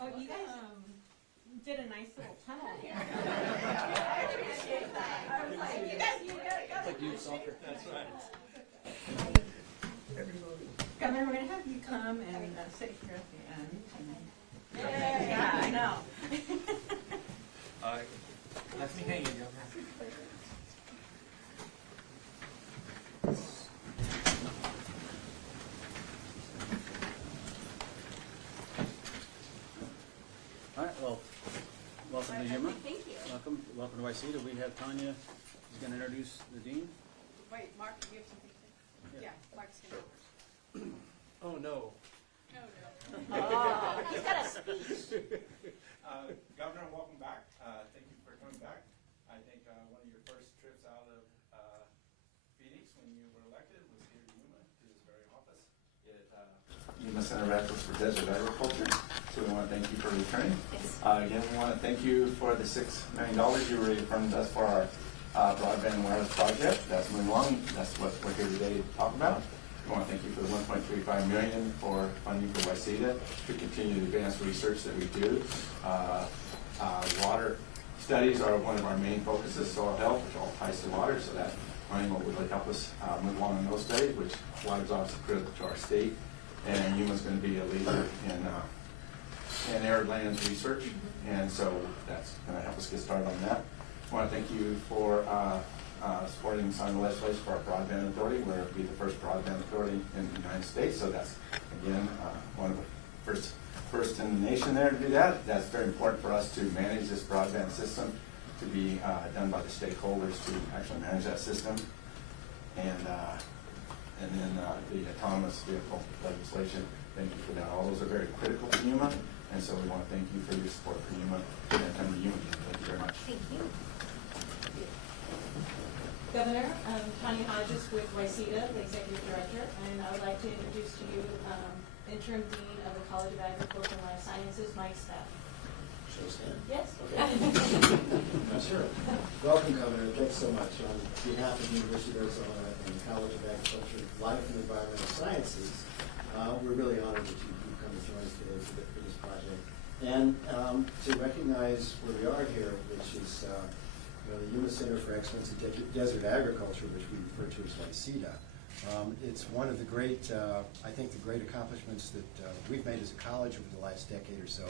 Oh, you guys did a nice little tunnel here. I appreciate that. I was like, you gotta go. Like youth soccer. That's right. Governor, we're going to have you come and sit here at the end. Yeah, I know. Left me hanging, Governor. All right, well, welcome to Yuma. Thank you. Welcome to YCTA. We have Tanya, who's going to introduce the dean. Wait, Mark, do you have something to say? Yeah, Mark's going to go first. Oh, no. Oh, he's got a speech. Governor, welcome back. Thank you for coming back. I think one of your first trips out of Phoenix when you were elected was here to Yuma, to this very office. Yuma Center of Excellence for Desert Agriculture. So we want to thank you for returning. Yes. Again, we want to thank you for the $6 million you reaffirmed us for our broadband wireless project. That's moving along. That's what we're here today to talk about. I want to thank you for the $1.35 million for funding for YCTA to continue the advanced research that we do. Water studies are one of our main focuses, soil health, which all ties to water, so that money will really help us move along in those studies, which water is obviously critical to our state. And Yuma is going to be a leader in arid lands research, and so that's going to help us get started on that. I want to thank you for supporting and signing the legislation for our broadband authority. We're be the first broadband authority in the United States, so that's, again, one of the first in the nation there to do that. That's very important for us to manage this broadband system, to be done by the stakeholders to actually manage that system. And then the autonomous vehicle legislation, thank you for that. All those are very critical to Yuma, and so we want to thank you for your support for Yuma and come to Yuma. Thank you very much. Thank you. Governor, Tanya Hodges with YCTA, the Executive Director, and I would like to introduce to you Interim Dean of the College of Agriculture and Life Sciences, Mike Steff. Show stand? Yes. Okay. Sure. Welcome, Governor. Thanks so much. On behalf of the University of Arizona and the College of Agriculture, Life and Environmental Sciences, we're really honored that you've come to join us today for this project. And to recognize where we are here, which is the Yuma Center for Excellence in Desert Agriculture, which we refer to as YCTA. It's one of the great, I think, the great accomplishments that we've made as a college over the last decade or so.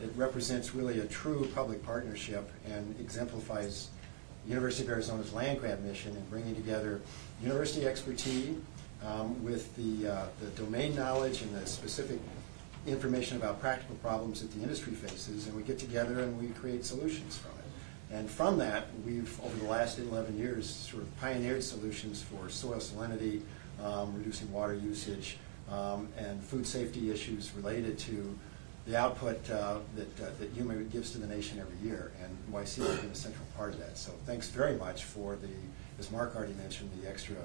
It represents really a true public partnership and exemplifies University of Arizona's land grant mission in bringing together university expertise with the domain knowledge and the specific information about practical problems that the industry faces, and we get together and we create solutions from it. And from that, we've, over the last 11 years, sort of pioneered solutions for soil salinity, reducing water usage, and food safety issues related to the output that Yuma gives to the nation every year, and YCTA has been a central part of that. So thanks very much for the, as Mark already mentioned, the extra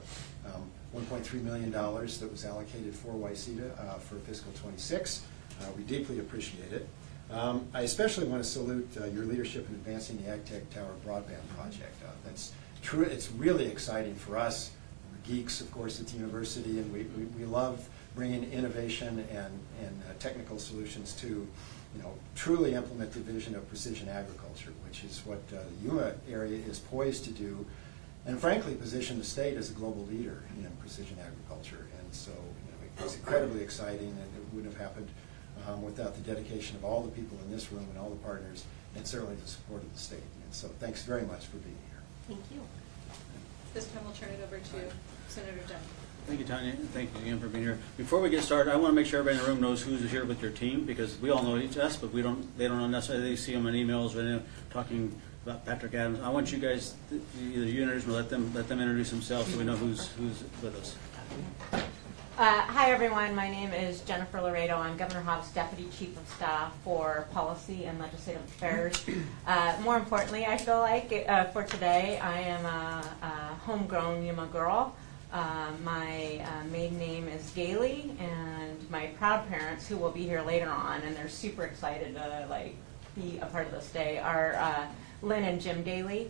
$1.3 million that was allocated for YCTA for fiscal 26. We deeply appreciate it. I especially want to salute your leadership in advancing the AgTech Tower broadband project. That's true. It's really exciting for us, we're geeks, of course, at the university, and we love bringing innovation and technical solutions to, truly implement the vision of precision agriculture, which is what the Yuma area is poised to do, and frankly position the state as a global leader in precision agriculture. And so, it's incredibly exciting, and it wouldn't have happened without the dedication of all the people in this room and all the partners, and certainly the support of the state. And so, thanks very much for being here. Thank you. This time we'll turn it over to Senator Dunn. Thank you, Tanya, and thank you again for being here. Before we get started, I want to make sure everybody in the room knows who's here with your team, because we all know each other, but they don't know necessarily. They see them in emails or anything, talking about Patrick Adams. I want you guys, either you introduce them or let them introduce themselves so we know who's with us. Hi everyone, my name is Jennifer Laredo. I'm Governor Hobbs' Deputy Chief of Staff for Policy and Legislative Affairs. More importantly, I feel like for today, I am a homegrown Yuma girl. My maiden name is Gailey, and my proud parents, who will be here later on, and they're super excited to be a part of this day, are Lynn and Jim Gailey.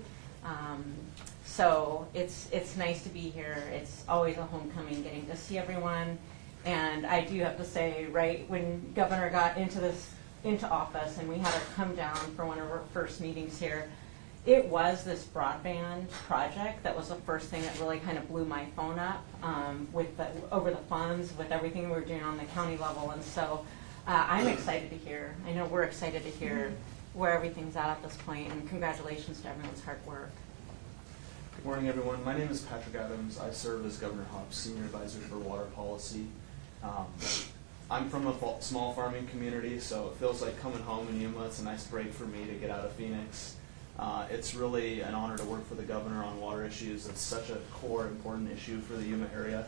So it's nice to be here. It's always a homecoming getting to see everyone. And I do have to say, right when Governor got into this into office and we had her come down for one of our first meetings here, it was this broadband project that was the first thing that really kind of blew my phone up over the funds, with everything we were doing on the county level. And so I'm excited to hear, I know we're excited to hear where everything's at this point, and congratulations to everyone's hard work. Good morning, everyone. My name is Patrick Adams. I serve as Governor Hobbs' Senior Advisor for Water Policy. I'm from a small farming community, so it feels like coming home in Yuma. It's a nice break for me to get out of Phoenix. It's really an honor to work for the governor on water issues. It's such a core, important issue for the Yuma area.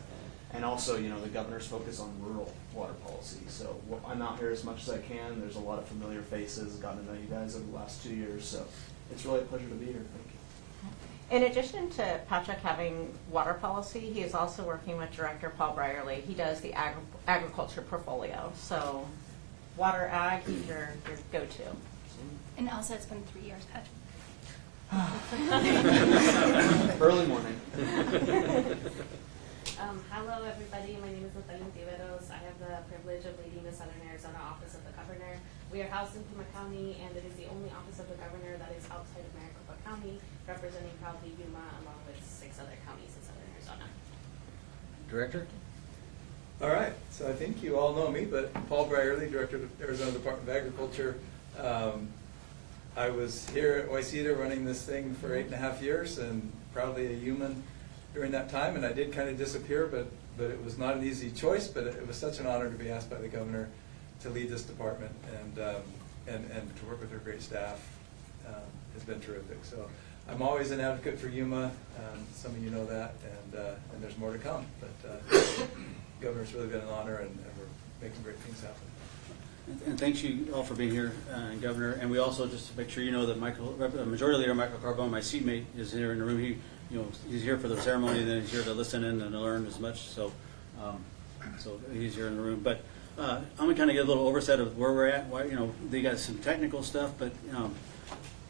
And also, you know, the governor's focus on rural water policy. So I'm out here as much as I can. There's a lot of familiar faces. Gotten to know you guys over the last 2 years. So it's really a pleasure to be here. Thank you. In addition to Patrick having water policy, he is also working with Director Paul Brierley. He does the agriculture portfolio. So water, ag, he's your go-to. And also, it's been 3 years, Patrick. Early morning. Hello, everybody. My name is Natalia Tiveros. I have the privilege of leading the Southern Arizona Office of the Governor. We are housed in Yuma County, and it is the only office of the governor that is outside of Maricopa County, representing proudly Yuma along with 6 other counties in Southern Arizona. Director? All right, so I think you all know me, but Paul Brierley, Director of the Arizona Department of Agriculture. I was here at Waisita running this thing for 8.5 years, and proudly a human during that time. And I did kind of disappear, but it was not an easy choice. But it was such an honor to be asked by the governor to lead this department, and to work with her great staff has been terrific. So I'm always an advocate for Yuma. Some of you know that, and there's more to come. But the governor's really been an honor, and we're making great things happen. And thanks you all for being here, Governor. And we also, just to make sure you know, that Majority Leader Michael Carbone, my seatmate, is here in the room. He's here for the ceremony, and then he's here to listen in and to learn as much. So he's here in the room. But I'm gonna kind of get a little oversight of where we're at. Why, they got some technical stuff, but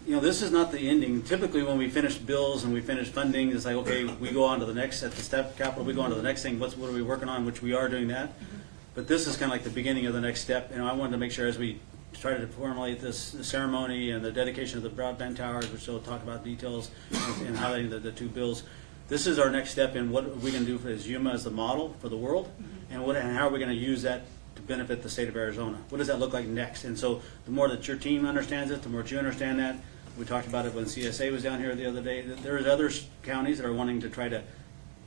this is not the ending. Typically, when we finish bills and we finish funding, it's like, okay, we go on to the next at the step capital. We go on to the next thing. What are we working on? Which we are doing that. But this is kind of like the beginning of the next step. I wanted to make sure as we try to formulate this ceremony and the dedication of the broadband towers, which we'll talk about details and highlighting the 2 bills. This is our next step in what we can do as Yuma as the model for the world, and how are we going to use that to benefit the state of Arizona? What does that look like next? And so the more that your team understands it, the more that you understand that. We talked about it when CSA was down here the other day. There's other counties that are wanting to try to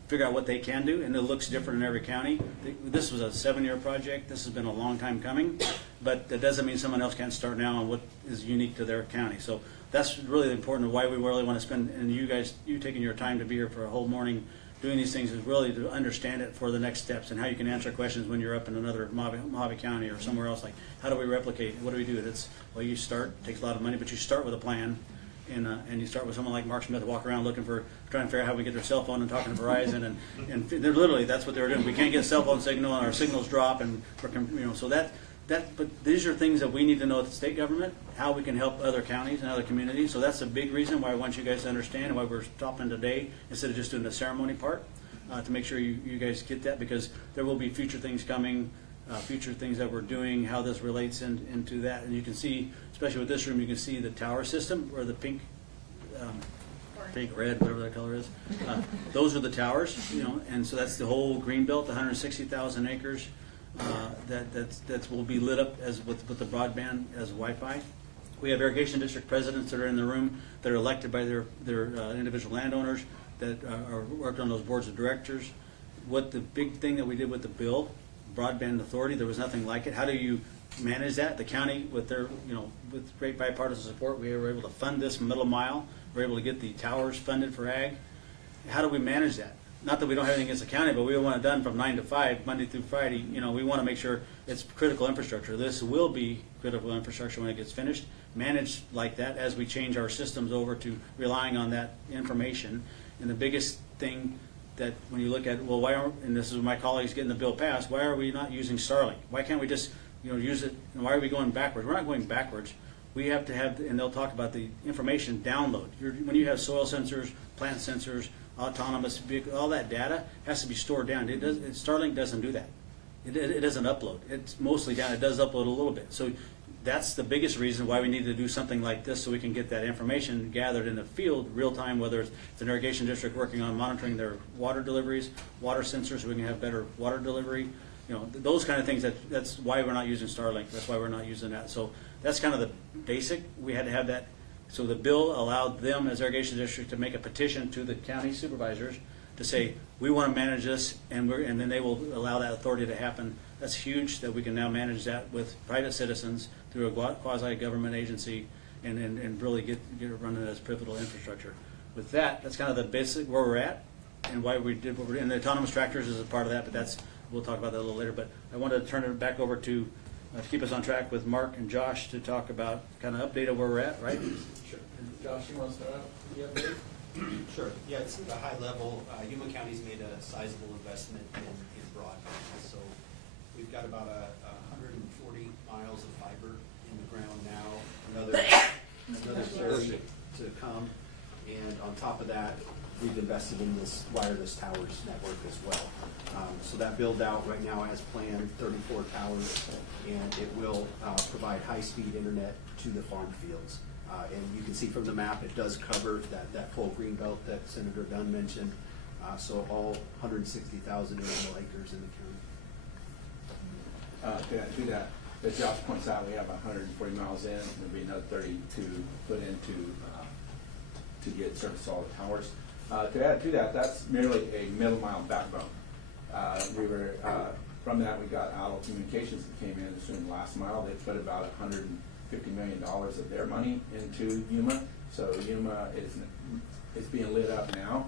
figure out what they can do, and it looks different in every county. This was a 7-year project. This has been a long time coming, but that doesn't mean someone else can't start now on what is unique to their county. So that's really important of why we really want to spend, and you taking your time to be here for a whole morning doing these things is really to understand it for the next steps and how you can answer questions when you're up in another Mojave County or somewhere else. Like, how do we replicate? What do we do? You start, it takes a lot of money, but you start with a plan. And you start with someone like Mark Smith, walk around trying to figure out how we get their cell phone and talking to Verizon, and they're literally, that's what they're doing. We can't get cell phone signal, and our signals drop, and so but these are things that we need to know at the state government, how we can help other counties and other communities. So that's a big reason why I want you guys to understand and why we're stopping today instead of just doing the ceremony part, to make sure you guys get that, because there will be future things coming, future things that we're doing, how this relates into that. And you can see, especially with this room, you can see the tower system, or the pink, red, whatever that color is. Those are the towers, and so that's the whole green belt, the 160,000 acres that will be lit up as with the broadband as Wi-Fi. We have irrigation district presidents that are in the room that are elected by their individual landowners that are worked on those boards of directors. What the big thing that we did with the bill, Broadband Authority, there was nothing like it. How do you manage that? The county, with their, with great bipartisan support, we were able to fund this middle mile. We're able to get the towers funded for ag. How do we manage that? Not that we don't have anything against the county, but we want it done from 9 to 5, Monday through Friday. We want to make sure it's critical infrastructure. This will be critical infrastructure when it gets finished, managed like that as we change our systems over to relying on that information. And the biggest thing that when you look at, well, why aren't, and this is my colleagues getting the bill passed, why are we not using Starlink? Why can't we just, use it, and why are we going backwards? We're not going backwards. We have to have, and they'll talk about the information download. When you have soil sensors, plant sensors, autonomous vehicle, all that data has to be stored down. Starlink doesn't do that. It doesn't upload. It's mostly down. It does upload a little bit. So that's the biggest reason why we need to do something like this, so we can get that information gathered in the field real time, whether it's an irrigation district working on monitoring their water deliveries, water sensors, so we can have better water delivery, you know, those kind of things. That's why we're not using Starlink. That's why we're not using that. So that's kind of the basic. We had to have that. So the bill allowed them as irrigation district to make a petition to the county supervisors to say, we want to manage this, and then they will allow that authority to happen. That's huge that we can now manage that with private citizens through a quasi-government agency and really get it running as pivotal infrastructure. With that, that's kind of the basic where we're at and why we did what we're doing. And the autonomous tractors is a part of that, but we'll talk about that a little later. But I wanted to turn it back over to keep us on track with Mark and Josh to talk about kind of update of where we're at, right? Sure. Josh, you want to start out with the update? Sure. Yeah, it's at a high level. Yuma County's made a sizable investment in broadband. So we've got about 140 miles of fiber in the ground now, another 30 to come. And on top of that, we've invested in this wireless towers network as well. So that build out right now as planned, 34 towers, and it will provide high-speed internet to the farm fields. And you can see from the map, it does cover that full green belt that Senator Dunn mentioned. So all 160,000 animal acres in the county. To that, as Josh points out, we have 140 miles in. There'll be another 30 to put into to get service to all the towers. To add to that, that's merely a middle mile backbone. From that, we got Owl Communications that came in as soon last mile. They put about $150 million of their money into Yuma. So Yuma is being lit up now,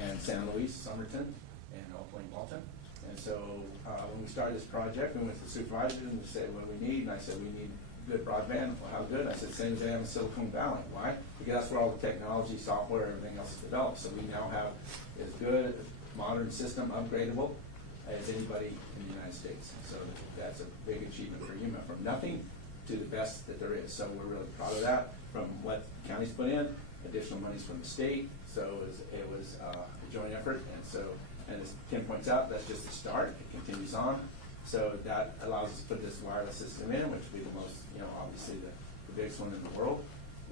and San Luis, Somerton, and Oakland, Walton. And so when we started this project, we went to the supervisor and said, what do we need? And I said, we need good broadband. Well, how good? I said, same as they have in Silicon Valley. Why? Because that's where all the technology, software, everything else is developed. So we now have as good, modern system, upgradable, as anybody in the United States. So that's a big achievement for Yuma, from nothing to the best that there is. So we're really proud of that. From what the county's put in, additional monies from the state. So it was a joint effort. And so, and as Tim points out, that's just the start. It continues on. So that allows us to put this wireless system in, which will be the most, obviously the biggest one in the world.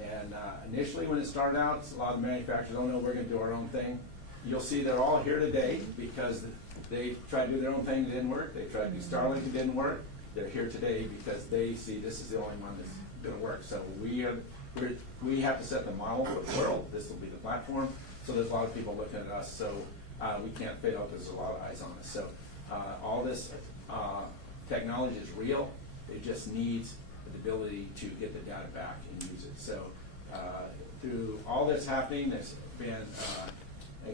And initially when it started out, a lot of manufacturers, oh no, we're going to do our own thing. You'll see they're all here today because they tried to do their own thing, it didn't work. They tried to do Starlink, it didn't work. They're here today because they see this is the only one that's going to work. So we have to set the model for the world. This will be the platform. So there's a lot of people looking at us. So we can't fail because there's a lot of eyes on us. So all this technology is real. It just needs the ability to get the data back and use it. So through all this happening, there's been a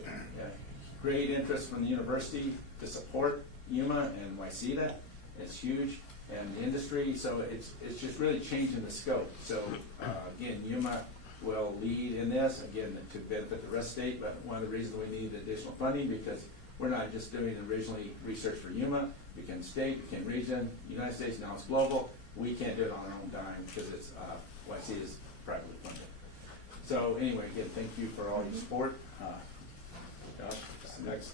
great interest from the university to support Yuma and Waseda. It's huge, and the industry. So it's just really changing the scope. So again, Yuma will lead in this, again, to benefit the rest of the state. But one of the reasons we need additional funding, because we're not just doing originally research for Yuma, became state, became region, United States, now it's global. We can't do it on our own dime because it's YC is privately funded. So anyway, again, thank you for all your support. Josh, next.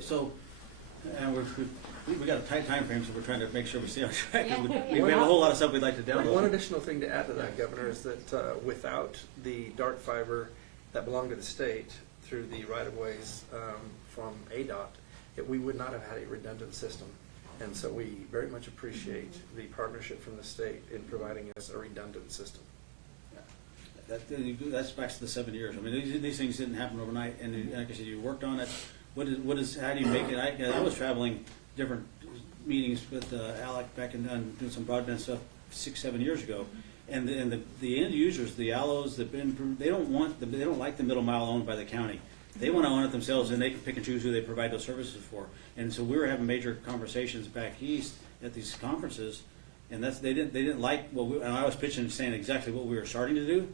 So and we got a tight time frame, so we're trying to make sure we stay on track. Yeah. We have a whole lot of stuff we'd like to download. One additional thing to add to that, Governor, is that without the dark fiber that belonged to the state through the right-of-ways from ADOT, we would not have had a redundant system. And so we very much appreciate the partnership from the state in providing us a redundant system. That's back to the 7 years. I mean, these things didn't happen overnight, and like I said, you worked on it. How do you make it? I was traveling different meetings with Alec back and doing some broadband stuff 6-7 years ago, and the end users, the allos, they don't like the middle mile owned by the county. They want to own it themselves, and they can pick and choose who they provide those services for. And so we were having major conversations back east at these conferences, and they didn't like and I was pitching and saying exactly what we were starting to do.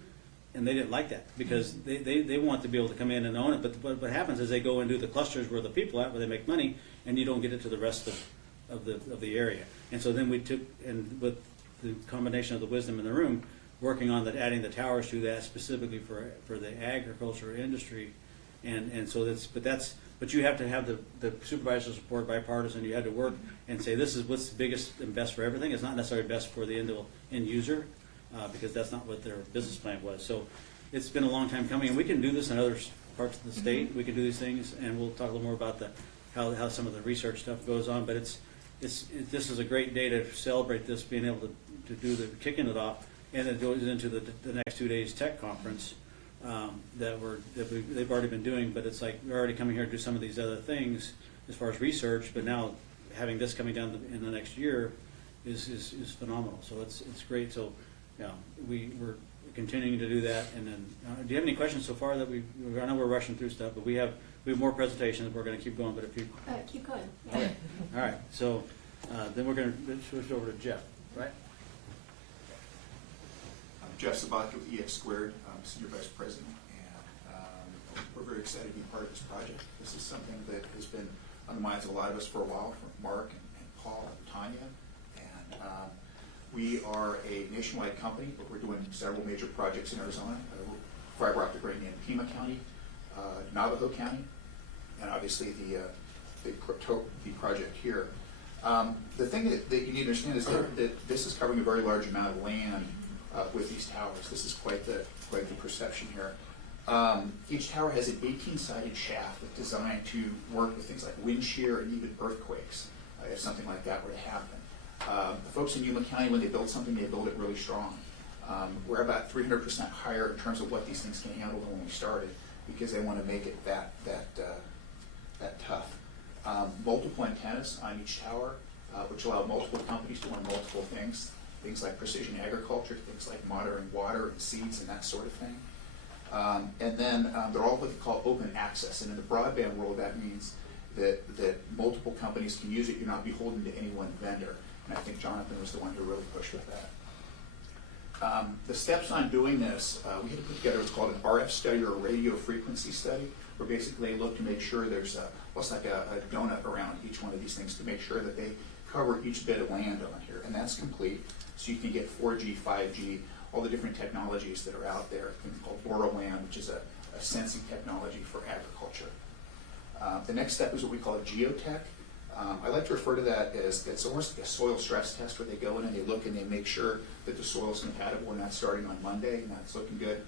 And they didn't like that because they want to be able to come in and own it. But what happens is they go and do the clusters where the people are at, where they make money, and you don't get it to the rest of the area. And so then we took, and with the combination of the wisdom in the room, working on adding the towers to that specifically for the agriculture industry. And so but you have to have the supervisor support bipartisan. You had to work and say this is what's the biggest and best for everything. It's not necessarily best for the end user, because that's not what their business plan was. So it's been a long time coming, and we can do this in other parts of the state. We can do these things, and we'll talk a little more about how some of the research stuff goes on. But this is a great day to celebrate this, being able to do the kicking it off, and it goes into the next 2 days tech conference they've already been doing. But it's like we're already coming here to do some of these other things as far as research. But now having this coming down in the next year is phenomenal. So it's great. So yeah, we're continuing to do that. And then, do you have any questions so far I know we're rushing through stuff, but we have more presentations. We're going to keep going. But if you Keep going. okay. All right. So then we're going to switch over to Jeff, right? I'm Jeff Sabatka with EX Squared, Senior Vice President, and we're very excited to be part of this project. This is something that has been on the minds of a lot of us for a while, from Mark and Paul and Tanya. And we are a nationwide company, but we're doing several major projects in Arizona. Fiber optic right now in Yuma County, Navajo County, and obviously the project here. The thing that you need to understand is that this is covering a very large amount of land with these towers. This is quite the perception here. Each tower has an 18-sided shaft that's designed to work with things like wind shear and even earthquakes, if something like that were to happen. The folks in Yuma County, when they build something, they build it really strong. We're about 300% higher in terms of what these things can handle than when we started, because they want to make it that tough. Multiple antennas on each tower, which allow multiple companies to run multiple things like precision agriculture, things like monitoring water and seeds and that sort of thing. And then they're all what they call open access. And in the broadband world, that means that multiple companies can use it. You're not beholden to any one vendor. And I think Jonathan was the one who really pushed with that. The steps on doing this, we had to put together what's called an RF study, or a radio frequency study, where basically they look to make sure there's what's like a donut around each one of these things to make sure that they cover each bit of land on here. And that's complete. So you can get 4G, 5G, all the different technologies that are out there. Things called LoRaWAN, which is a sensing technology for agriculture. The next step is what we call a geotech. I like to refer to that as, it's almost like a soil stress test, where they go in and they look and they make sure that the soil is compatible, and that's starting on Monday, and that's looking good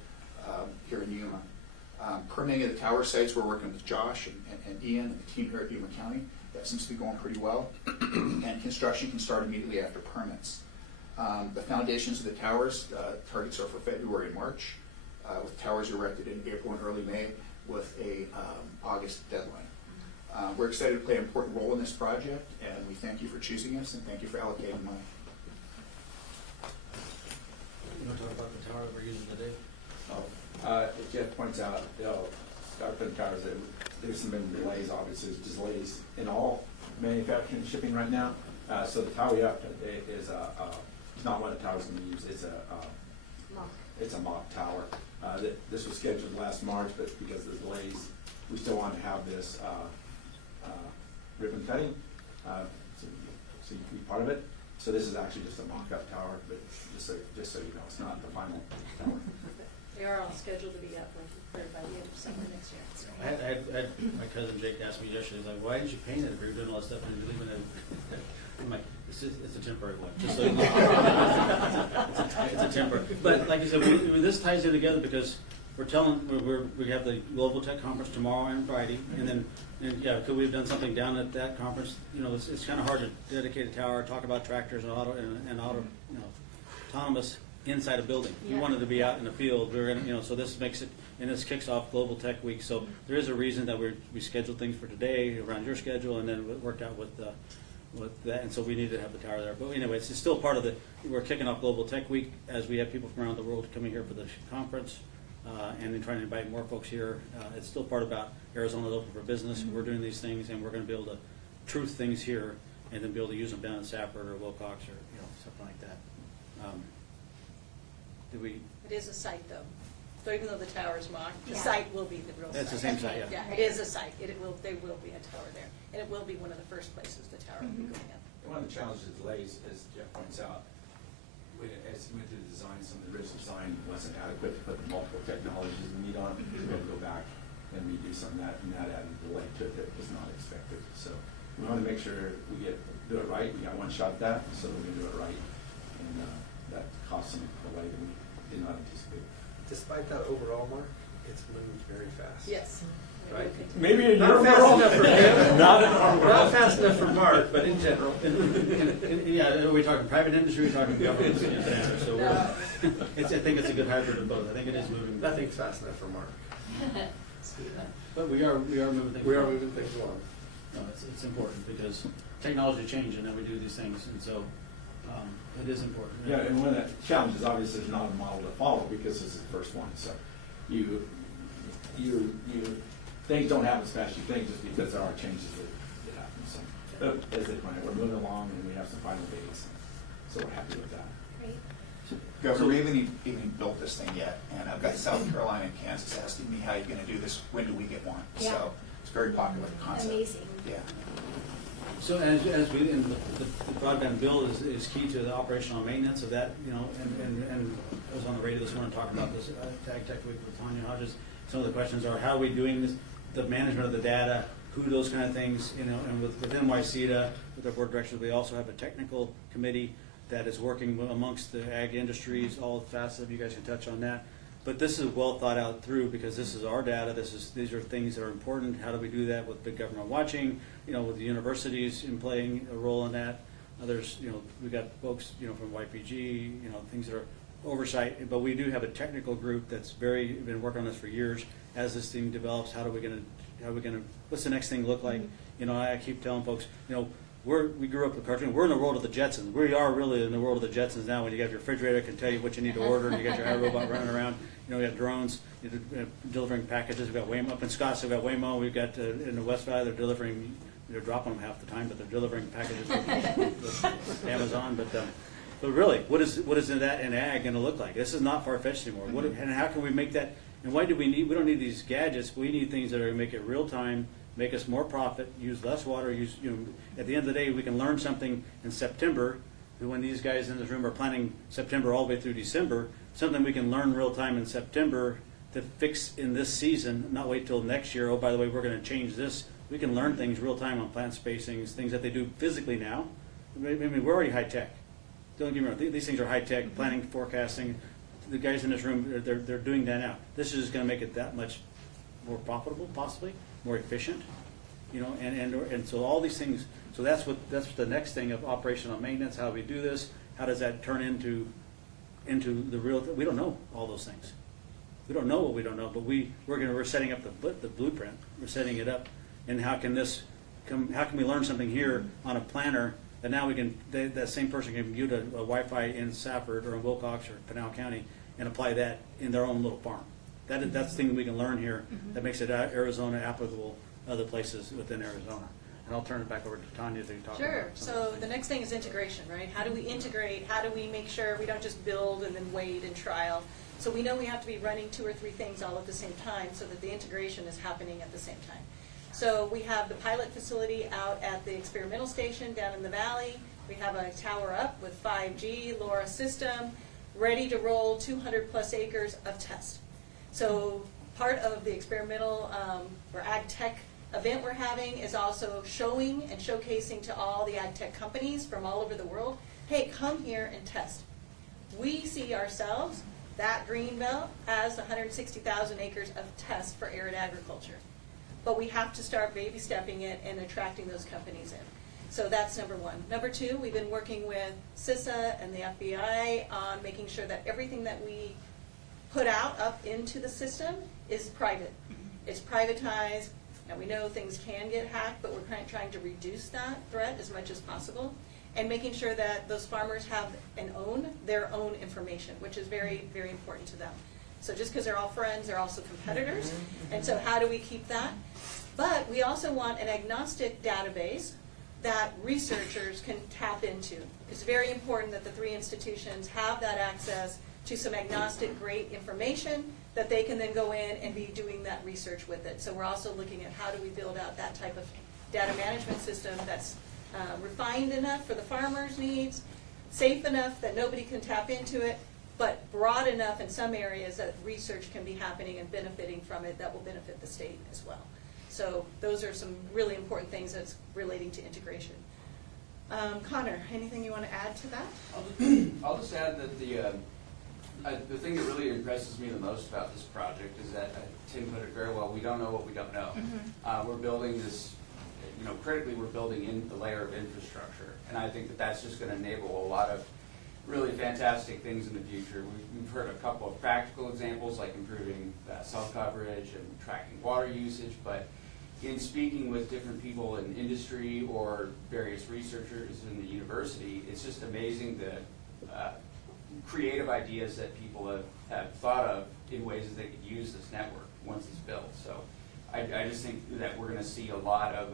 here in Yuma. Permitting of the tower sites, we're working with Josh and Ian and the team here at Yuma County. That seems to be going pretty well. And construction can start immediately after permits. The foundations of the towers, targets are for February and March, with towers erected in April and early May with a August deadline. We're excited to play an important role in this project, and we thank you for choosing us, and thank you for allocating money. You want to talk about the tower that we're using today? As Jeff points out, start putting towers, there's been delays, obviously. There's delays in all manufacturing and shipping right now. So the tower we have today is not one of the towers we're going to use. It's a mock tower. This was scheduled last March, but because of the delays, we still want to have this ribbon cutting, so you can be part of it. So this is actually just a mock-up tower, but just so you know, it's not the final tower. They are all scheduled to be up by the end of summer next year. I had my cousin Jake asked me yesterday, he's like, why didn't you paint it if you were doing all this stuff and you're leaving it? I'm like, it's a temporary one. Just so you know. It's a temporary. But like I said, this ties it together because we have the Global Tech Conference tomorrow and Friday, and yeah, could we have done something down at that conference? You know, it's kind of hard to dedicate a tower, talk about tractors and autonomous inside a building. We wanted to be out in the field. We're gonna, so this makes it, and this kicks off Global Tech Week. So there is a reason that we scheduled things for today around your schedule, and then it worked out with that, and so we needed to have the tower there. But anyway, it's still part of we're kicking off Global Tech Week as we have people from around the world coming here for the conference. And then trying to invite more folks here. It's still part about Arizona's open for business. We're doing these things, and we're going to be able to truth things here, and then be able to use them down in Safford or Wilcox or something like that. It is a site, though. So even though the tower is mocked, the Yeah. site will be the real site. It's the same site, yeah. Yeah, it is a site. There will be a tower there, and it will be one of the first places the tower will be going up. One of the challenges of delays, as Jeff points out, as we went through the design, some of the original design wasn't adequate to put the multiple technologies we need on it. We had to go back and redo some of that, and that added delay to it that was not expected. So we want to make sure we get do it right. We got one shot at that, so we're gonna do it right. And that cost some away that we did not anticipate. Despite that overall, Mark, it's moved very fast. Yes. Right? Maybe in Not fast enough for him. Not Not fast enough for Mark, but in general. Yeah, are we talking private industry, we're talking government, so I think it's a good hybrid of both. I think it is moving. Nothing's fast enough for Mark. But we are moving things. We are along. moving things along. No, it's important because technology changes and then we do these things, and so it is important. Yeah, and one of the challenges obviously is not a model to follow because this is the first one. So you things don't happen as fast as you think just because there are changes that happen. So but as they plan, we're moving along and we have some final dates. So we're happy with that. Great. Governor, we haven't even built this thing yet, and I've got South Carolina and Kansas asking me how you're gonna do this, when do we get one? Yeah. So it's a very popular concept. Amazing. Yeah. So as we, and the broadband bill is key to the operational maintenance of that, you know, and I was on the radio this morning talking about this Tag Tech Week with Tanya Hodges. Some of the questions are, how are we doing this, the management of the data, who those kind of things, you know, and within YCEDA, with our board of directors, we also have a technical committee that is working amongst the ag industries, all facets of you guys can touch on that. But this is well thought out through because this is our data. These are things that are important. How do we do that with big government watching? You know, with the universities in playing a role in that. Others, you know, we've got folks, you know, from YPG, you know, things that are oversight. But we do have a technical group that's been working on this for years. As this thing develops, how are we gonna? What's the next thing look like? You know, I keep telling folks, you know, we grew up with cartoon. We're in the world of the Jetsons. We are really in the world of the Jetsons now. When you got your refrigerator, can tell you what you need to order, and you got your iRobot running around. You know, we got drones delivering packages. We've got Waymo up in Scotts. We've got Waymo. We've got in the West Valley. They're delivering. They're dropping them half the time, but they're delivering packages with Amazon. But really, what is that in ag going to look like? This is not far fetched anymore. And how can we make that? And why do we need? We don't need these gadgets. We need things that are going to make it real time, make us more profit, use less water. At the end of the day, we can learn something in September. When these guys in this room are planning September all the way through December, something we can learn real time in September to fix in this season, not wait till next year. Oh, by the way, we're going to change this. We can learn things real time on plant spacings, things that they do physically now. I mean, we're already high tech. Don't get me wrong; these things are high tech. Planning, forecasting. The guys in this room, they're doing that now. This is going to make it that much more profitable, possibly more efficient. You know, and so all these things. So that's the next thing of operational maintenance. How we do this? How does that turn into the real? We don't know all those things. We don't know what we don't know, but we're setting up the blueprint. We're setting it up, and how can we learn something here on a planner that now we can that same person can view a Wi-Fi in Safford or in Wilcox or Pinal County and apply that in their own little farm. That's the thing that we can learn here that makes it Arizona applicable other places within Arizona. And I'll turn it back over to Tanya to talk Sure. about some of So those the things. next thing is integration, right? How do we integrate? How do we make sure we don't just build and then wait and trial? So we know we have to be running 2 or 3 things all at the same time so that the integration is happening at the same time. So we have the pilot facility out at the experimental station down in the valley. We have a tower up with 5G, LoRa system, ready to roll 200 plus acres of test. So part of the experimental or ag tech event we're having is also showing and showcasing to all the ag tech companies from all over the world, hey, come here and test. We see ourselves, that green belt, as 160,000 acres of test for arid agriculture. But we have to start baby stepping it and attracting those companies in. So that's number one. Number two, we've been working with CISA and the FBI on making sure that everything that we put out up into the system is private. It's privatized. Now we know things can get hacked, but we're trying to reduce that threat as much as possible, and making sure that those farmers have and own their own information, which is very, very important to them. So just because they're all friends, they're also competitors, and so how do we keep that? But we also want an agnostic database that researchers can tap into. It's very important that the 3 institutions have that access to some agnostic, great information that they can then go in and be doing that research with it. So we're also looking at how do we build out that type of data management system that's refined enough for the farmers' needs, safe enough that nobody can tap into it, but broad enough in some areas that research can be happening and benefiting from it that will benefit the state as well. So those are some really important things that's relating to integration. Connor, anything you want to add to that? I'll just add that the thing that really impresses me the most about this project is that Tim put it very well. We don't know what we don't know. We're building this, critically, we're building in the layer of infrastructure, and I think that that's just going to enable a lot of really fantastic things in the future. We've heard a couple of practical examples, like improving cell coverage and tracking water usage, but in speaking with different people in industry or various researchers in the university, it's just amazing the creative ideas that people have thought of in ways that they could use this network once it's built. So I just think that we're going to see a lot of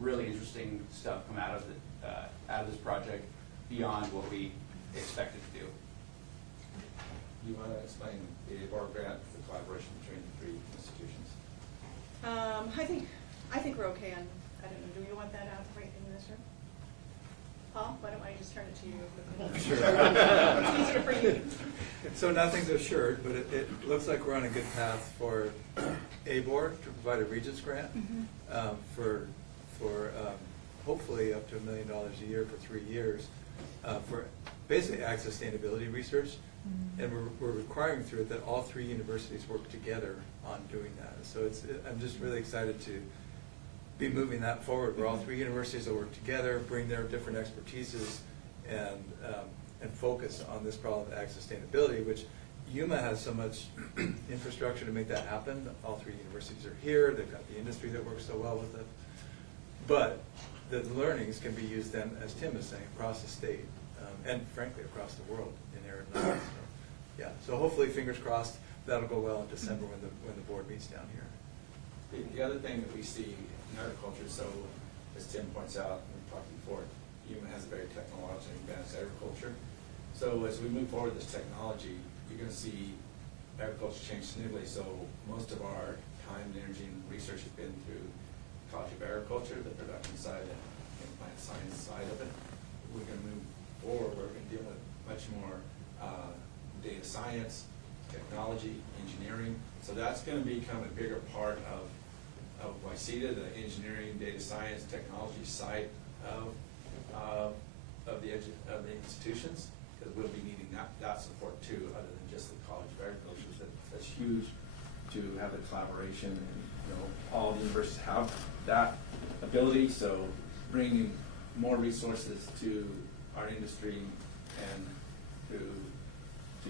really interesting stuff come out of this project beyond what we expected to do. You want to explain the ABOR grant, the collaboration between the three institutions? I think we're okay on, I don't know, do you want that out right in this room? Paul, why don't I just turn it to you? Sure. It's easier for you. So nothing's assured, but it looks like we're on a good path for ABOR to provide a Regents grant for hopefully up to $1 million a year for 3 years for basically ag sustainability research. And we're requiring through it that all 3 universities work together on doing that. So I'm just really excited to be moving that forward, where all 3 universities will work together, bring their different expertises, and focus on this problem of ag sustainability, which Yuma has so much infrastructure to make that happen. All 3 universities are here. They've got the industry that works so well with it. But the learnings can be used then, as Tim is saying, across the state and frankly across the world in arid lands. So, yeah. So hopefully, fingers crossed, that'll go well in December when the board meets down here. The other thing that we see in agriculture, so as Tim points out, and we've talked before, Yuma has a very technologically advanced agriculture. So as we move forward with this technology, you're going to see agriculture change significantly. So most of our time and energy and research has been through College of Agriculture, the production side and plant science side of it. We're going to move forward. We're going to deal with much more data science, technology, engineering. So that's going to become a bigger part of YCETA, the engineering, data science, technology side of the institutions, because we'll be needing that support too, other than just the College of Agriculture. That's huge to have the collaboration, and all the universities have that ability. So bringing more resources to our industry and to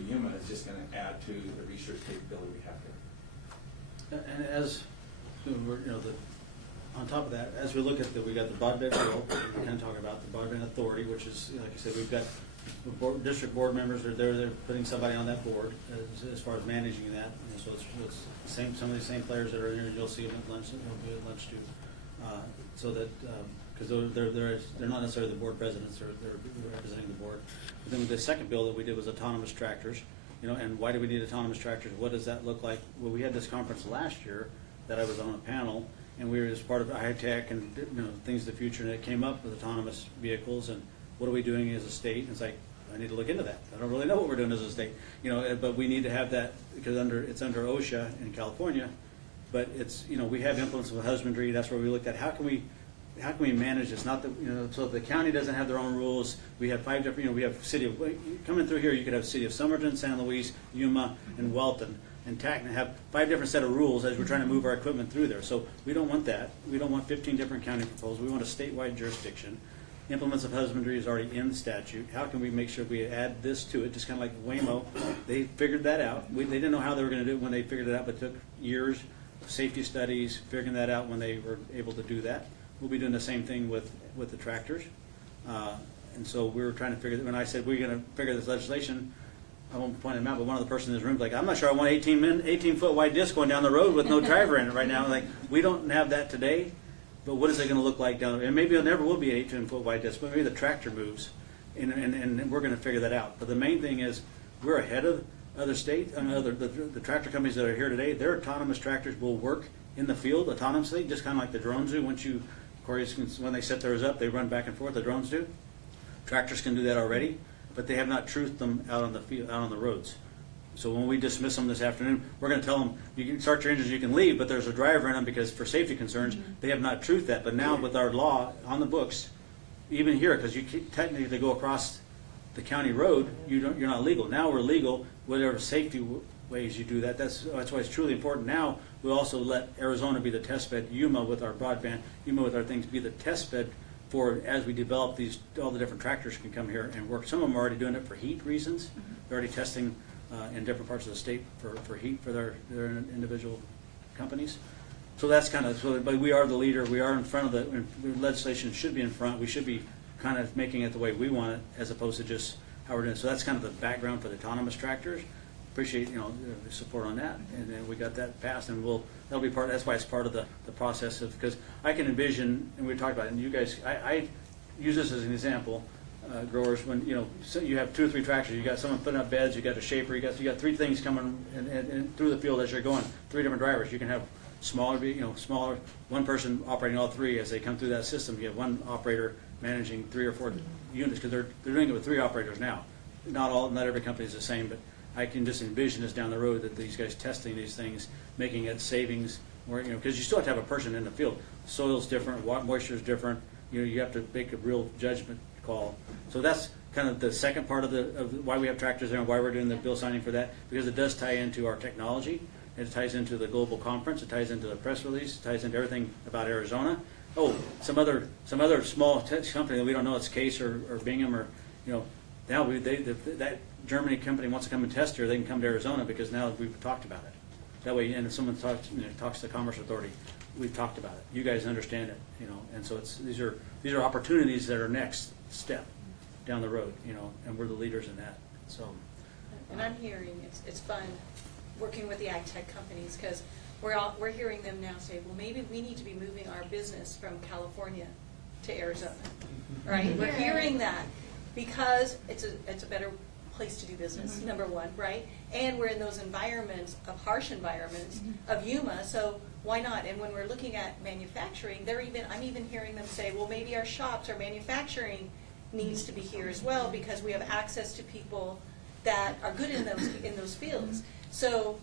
Yuma is just going to add to the research capability we have here. And as we're, on top of that, as we look at we got the broadband bill, we're kind of talking about the broadband authority, which is, like I said, we've got district board members are there. They're putting somebody on that board as far as managing that. And so it's some of the same players that are in here. You'll see them at lunch. They'll be at lunch too. So that because they're not necessarily the board presidents. They're representing the board. But then the second bill that we did was autonomous tractors. And why do we need autonomous tractors? What does that look like? Well, we had this conference last year that I was on a panel, and we were as part of high tech and things of the future, and it came up with autonomous vehicles and what are we doing as a state? And it's like, I need to look into that. I don't really know what we're doing as a state, but we need to have that because it's under OSHA in California, but it's, we have implements of husbandry. That's where we looked at how can we manage this? Not that, so the county doesn't have their own rules. We have 5 different, we have coming through here, you could have city of Somerton, San Luis, Yuma, and Welton, and Tacna have 5 different set of rules as we're trying to move our equipment through there. So we don't want that. We don't want 15 different county proposals. We want a statewide jurisdiction. Implements of husbandry is already in the statute. How can we make sure we add this to it? Just kind of like Waymo, they figured that out. They didn't know how they were going to do it when they figured it out, but it took years of safety studies, figuring that out when they were able to do that. We'll be doing the same thing with the tractors. And so we were trying to figure, when I said we're going to figure this legislation, I won't point them out, but one of the person in this room is like, I'm not sure I want 18-foot wide disc going down the road with no driver in it right now. Like, we don't have that today. But what is it going to look like down the road? And maybe it never will be an 18-foot wide disc, but maybe the tractor moves, and we're going to figure that out. But the main thing is we're ahead of other states. The tractor companies that are here today, their autonomous tractors will work in the field autonomously, just kind of like the drones do. When they set theirs up, they run back and forth. The drones do. Tractors can do that already, but they have not truthed them out on the field, out on the roads. So when we dismiss them this afternoon, we're going to tell them, you can start your engines, you can leave, but there's a driver in them because for safety concerns, they have not truthed that. But now with our law on the books, even here, because technically to go across the county road, you're not legal. Now we're legal, whatever safety ways you do that. That's why it's truly important. Now we also let Arizona be the test bed, Yuma with our broadband, Yuma with our things, be the test bed for as we develop these. All the different tractors can come here and work. Some of them are already doing it for heat reasons. They're already testing in different parts of the state for heat for their individual companies. So that's kind of, but we are the leader. We are in front of the legislation should be in front. We should be kind of making it the way we want it, as opposed to just how we're doing it. So that's kind of the background for the autonomous tractors. Appreciate the support on that, and then we got that passed, and that'll be part. That's why it's part of the process of, because I can envision, and we talked about it, and you guys, I use this as an example. Growers, when so you have 2 or 3 tractors, you got someone putting up beds, you got a shaper, you got 3 things coming and through the field as you're going. 3 different drivers. You can have smaller, one person operating all 3 as they come through that system. You have one operator managing 3 or 4 units, because they're doing it with 3 operators now. Not every company is the same, but I can just envision this down the road, that these guys testing these things, making it savings, or because you still have to have a person in the field. Soil's different, moisture's different. You have to make a real judgment call. So that's kind of the second part of why we have tractors there and why we're doing the bill signing for that, because it does tie into our technology. It ties into the global conference. It ties into the press release. It ties into everything about Arizona. Oh, some other small company that we don't know, it's Case or Bingham or now that Germany company wants to come and test here, they can come to Arizona because now we've talked about it. That way, and if someone talks to the Commerce Authority, we've talked about it. You guys understand it, and so these are opportunities that are next step down the road, and we're the leaders in that. So, and I'm hearing it's fun working with the ag tech companies, because we're hearing them now say, well, maybe we need to be moving our business from California to Arizona, right? We're hearing that because it's a better place to do business, number one, right? And we're in those environments, of harsh environments, of Yuma, so why not? And when we're looking at manufacturing, I'm even hearing them say, well, maybe our shops, our manufacturing needs to be here as well, because we have access to people that are good in those fields. So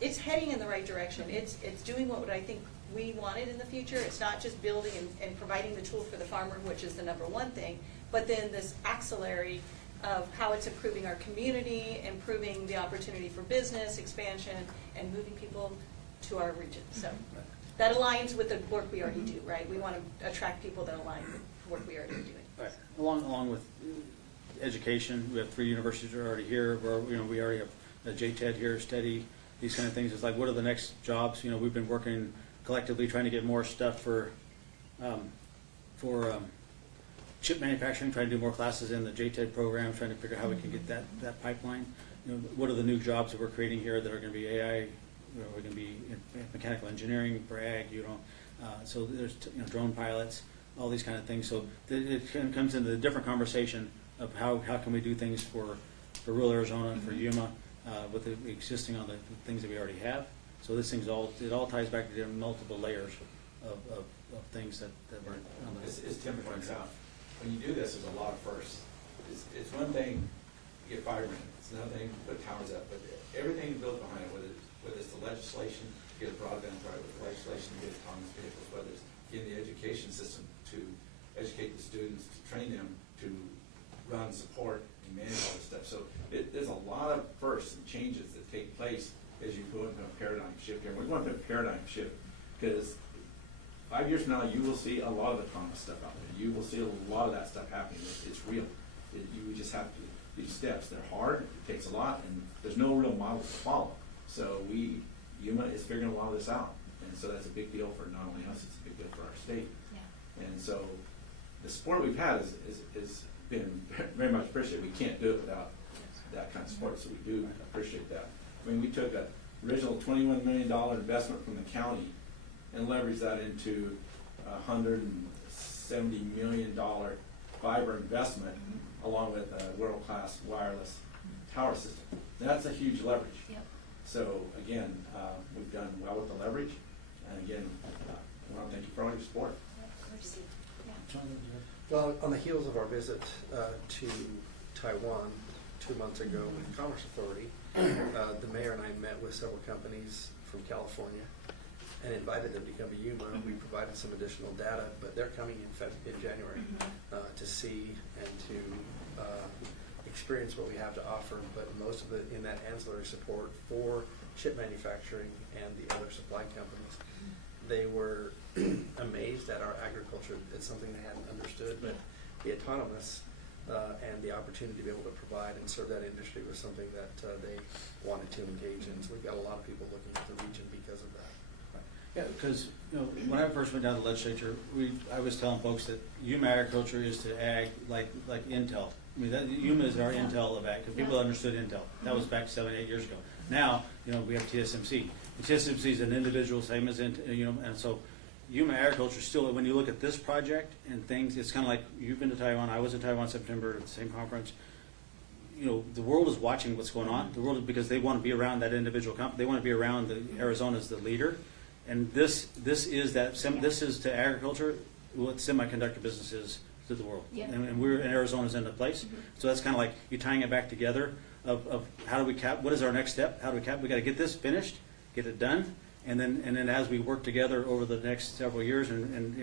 it's heading in the right direction. It's doing what I think we wanted in the future. It's not just building and providing the tool for the farmer, which is the number one thing, but then this axillary of how it's improving our community, improving the opportunity for business expansion, and moving people to our region. So that aligns with the work we already do, right? We want to attract people that align with the work we already do. right. Along with education, we have 3 universities that are already here. We already have a JTED here, steady, these kind of things. It's like, what are the next jobs? We've been working collectively trying to get more stuff for chip manufacturing, trying to do more classes in the JTED program, trying to figure out how we can get that pipeline. What are the new jobs that we're creating here that are going to be AI? We're going to be in mechanical engineering for ag. So there's drone pilots, all these kind of things. So it comes into the different conversation of how can we do things for rural Arizona, for Yuma, with the existing on the things that we already have. So this thing's all ties back to multiple layers of things that we're on the. As Tim points out, when you do this, there's a lot of firsts. It's one thing to get fiber in. It's another thing to put towers up. But everything built behind it, whether it's the legislation to get a broadband right, with the legislation to get autonomous vehicles, whether it's getting the education system to educate the students, to train them to run, support, and manage all this stuff. So there's a lot of firsts and changes that take place as you go into a paradigm shift here. We're going through a paradigm shift because 5 years from now, you will see a lot of autonomous stuff out there. You will see a lot of that stuff happening. It's real. You just have to do steps. They're hard. It takes a lot, and there's no real models to follow. So Yuma is figuring a lot of this out, and so that's a big deal for not only us, it's a big deal for our state. Yeah. And so the support we've had is been very much appreciated. We can't do it without that kind of support, so we do appreciate that. I mean, we took an original $21 million investment from the county and leveraged that into a $170 million fiber investment, along with a world-class wireless tower system. That's a huge leverage. Yep. So again, we've done well with the leverage, and again, I want to thank you for all your support. Yeah. Well, on the heels of our visit to Taiwan 2 months ago with the Commerce Authority, the mayor and I met with several companies from California and invited them to come to Yuma. We provided some additional data, but they're coming in January to see and to experience what we have to offer. But most of it in that ancillary support for chip manufacturing and the other supply companies, they were amazed at our agriculture. It's something they hadn't understood, but the autonomous and the opportunity to be able to provide and serve that industry was something that they wanted to engage in. So we've got a lot of people looking at the region because of that. Yeah, because when I first went down to the legislature, I was telling folks that Yuma agriculture is to ag like Intel. I mean, Yuma is our Intel of ag, because people understood Intel. That was back 7, 8 years ago. Now, we have TSMC. And TSMC is an individual, same as and so Yuma agriculture still. When you look at this project and things, it's kind of like you've been to Taiwan. I was in Taiwan in September at the same conference. The world is watching what's going on. The world is, because they want to be around that individual company. They want to be around Arizona as the leader. And this is to agriculture what semiconductor business is to the world. Yeah. And Arizona's in the place. So that's kind of like you tying it back together of how do we what is our next step? How do we got to get this finished, get it done, and then as we work together over the next several years and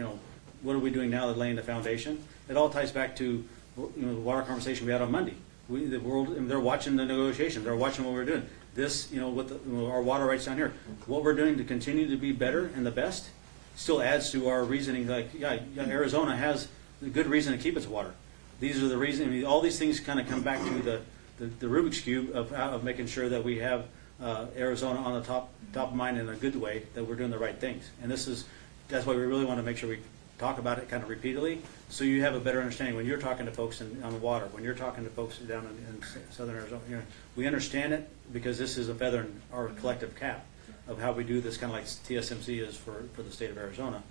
what are we doing now to laying the foundation? It all ties back to the water conversation we had on Monday. The world, they're watching the negotiations. They're watching what we're doing. This, with our water rights down here, what we're doing to continue to be better and the best still adds to our reasoning. Like, Arizona has a good reason to keep its water. These are the reasons. I mean, all these things kind of come back to the Rubik's Cube of making sure that we have Arizona on the top of mind in a good way, that we're doing the right things. And that's why we really want to make sure we talk about it kind of repeatedly, so you have a better understanding when you're talking to folks on the water, when you're talking to folks down in southern Arizona. We understand it because this is a feather in our collective cap of how we do this, kind of like TSMC is for the state of Arizona.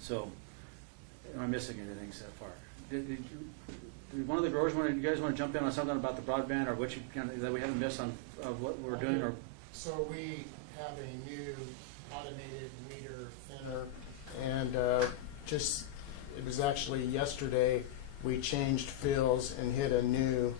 So, am I missing anything so far? Did one of the growers you guys want to jump in on something about the broadband, or what that we haven't missed on of what we're doing? Or so we have a new automated meter thinner, and it was actually yesterday we changed fills and hit a new